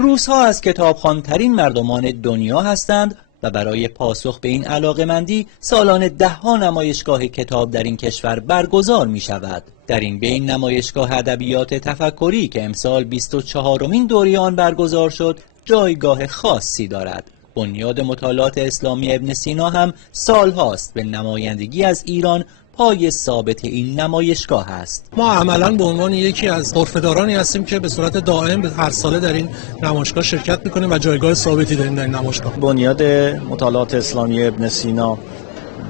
روس‌ها از کتابخوان‌ترین مردمان دنیا هستند و برای پاسخ به این علاقه‌مندی سالانه ده‌ها نمایشگاه کتاب در این کشور برگزار می‌شود. در این بین نمایشگاه ادبیات تفکری که امسال 24مین دوره آن برگزار شد، جایگاه خاصی دارد. بنیاد مطالعات اسلامی ابن سینا هم سالهاست به نمایندگی از ایران پای ثابت این نمایشگاه است. ما عملاً به عنوان یکی از غرفه‌دارانی هستیم که به صورت دائم هر ساله در این نمایشگاه شرکت می‌کنیم و جایگاه ثابتی داریم در این نمایشگاه. بنیاد مطالعات اسلامی ابن سینا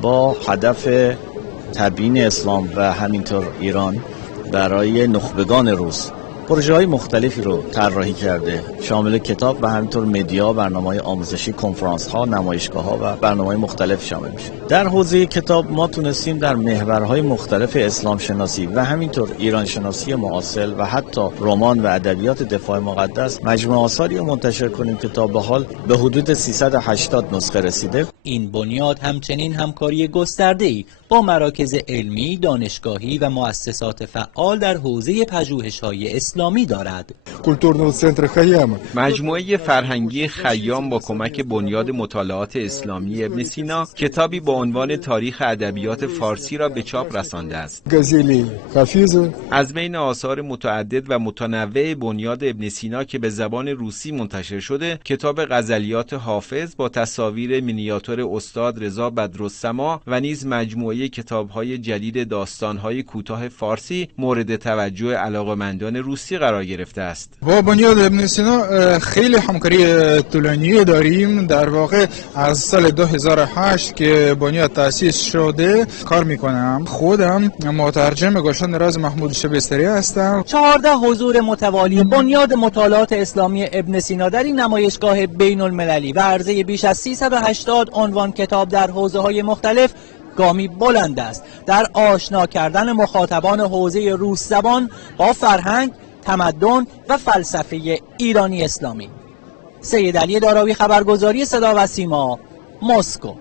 با هدف تبیین اسلام و همینطور ایران برای نخبگان روس پروژه‌های مختلفی رو طراحی کرده، شامل کتاب و همینطور مدیا، برنامه‌های آموزشی، کنفرانس‌ها، نمایشگاه‌ها و برنامه‌های مختلف شامل میشه. در حوزه کتاب ما تونستیم در محورهای مختلف اسلام شناسی و همینطور ایران شناسی معاصر و حتی رمان و ادبیات دفاع مقدس مجموعه آثاری رو منتشر کنیم که تا به حال به حدود 380 نسخه رسیده. این بنیاد همچنین همکاری گسترده‌ای با مراکز علمی، دانشگاهی و مؤسسات فعال در حوزه پژوهش‌های اسلامی دارد. مجموعه فرهنگی خیام با کمک بنیاد مطالعات اسلامی ابن سینا کتابی با عنوان تاریخ ادبیات فارسی را به چاپ رسانده است. از بین آثار متعدد و متنوع بنیاد ابن سینا که به زبان روسی منتشر شده، کتاب غزلیات حافظ با تصاویر مینیاتور استاد رضا بدرالسما و نیز مجموعه کتاب‌های جدید داستان‌های کوتاه فارسی مورد توجه علاقه‌مندان روسی قرار گرفته است. با بنیاد ابن سینا خیلی همکاری طولانی داریم. در واقع از سال 2008 که بنیاد تأسیس شده کار میکنم. خودم مترجم گلشن راز محمود شبستری هستم. 14 حضور متوالی بنیاد مطالعات اسلامی ابن سینا در این نمایشگاه بین المللی و عرضه بیش از 380 عنوان کتاب در حوزه‌های مختلف گامی بلند است در آشنا کردن مخاطبان حوزه روس زبان با فرهنگ، تمدن و فلسفه ایرانی اسلامی. سید علی داراوی، خبرگزاری صدا و سیما، مسکو.